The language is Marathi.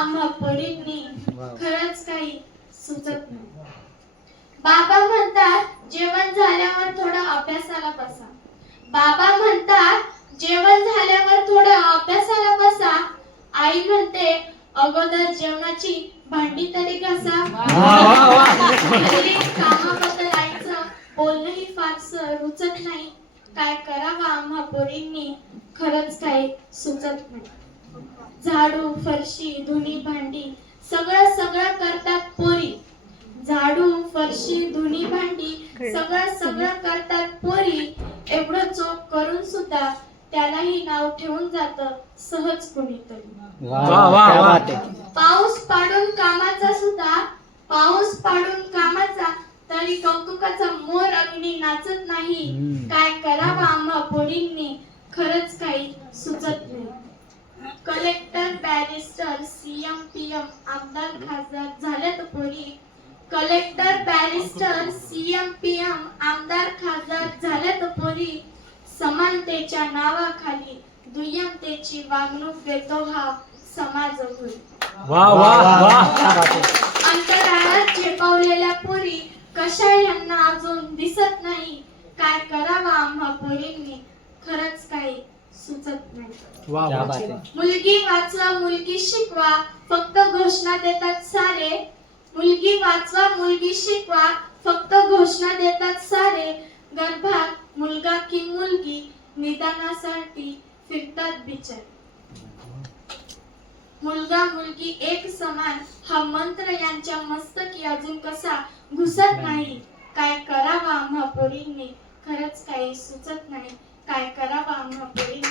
आम्हा पोरींनी खरंच काही सुचत नाही. बाबा म्हणतात जेवण झाल्यावर थोडं अभ्यासाला बसा. बाबा म्हणतात जेवण झाल्यावर थोडं अभ्यासाला बसा. आई म्हणते अगोदर जेवणाची भांडी तरी घासा. कामाबद्दल आईचं बोलणंही फारसं रुचत नाही. काय करावं आम्हा पोरींनी खरंच काही सुचत नाही. झाडू फरशी धुणी भांडी सगळं सगळं करतात पोरी. झाडू फरशी धुणी भांडी सगळं सगळं करतात पोरी. एवढं चोख करून सुद्धा त्यालाही नाव ठेवून जात सहज कुणीतरी. पाऊस पाडून कामाचा सुद्धा पाऊस पाडून कामाचा तरी कौतुकाचा मोर अग्नी नाचत नाही. काय करावं आम्हा पोरींनी खरंच काही सुचत नाही. कलेक्टर बॅरिस्टर सीएम पीएम आमदार खासदार झाल्यात पोरी. कलेक्टर बॅरिस्टर सीएम पीएम आमदार खासदार झाल्यात पोरी. समानतेच्या नावाखाली दुय्यमतेची वागणूक देतो हा समाज होय. अंतराळात झेपावलेल्या पोरी कशा यांना अजून दिसत नाही. काय करावं आम्हा पोरींनी खरंच काही सुचत नाही. मुलगी वाचवा मुलगी शिकवा फक्त घोषणा देतात सारे. मुलगी वाचवा मुलगी शिकवा फक्त घोषणा देतात सारे. गर्भात मुलगा की मुलगी निदानासाठी फिरतात बिचारे. मुलगा मुलगी एक समान हा मंत्र यांच्या मस्तकी अजून कसा घुसत नाही. काय करावं आम्हा पोरींनी खरंच काही सुचत नाही. काय करावं आम्हा पोरींनी.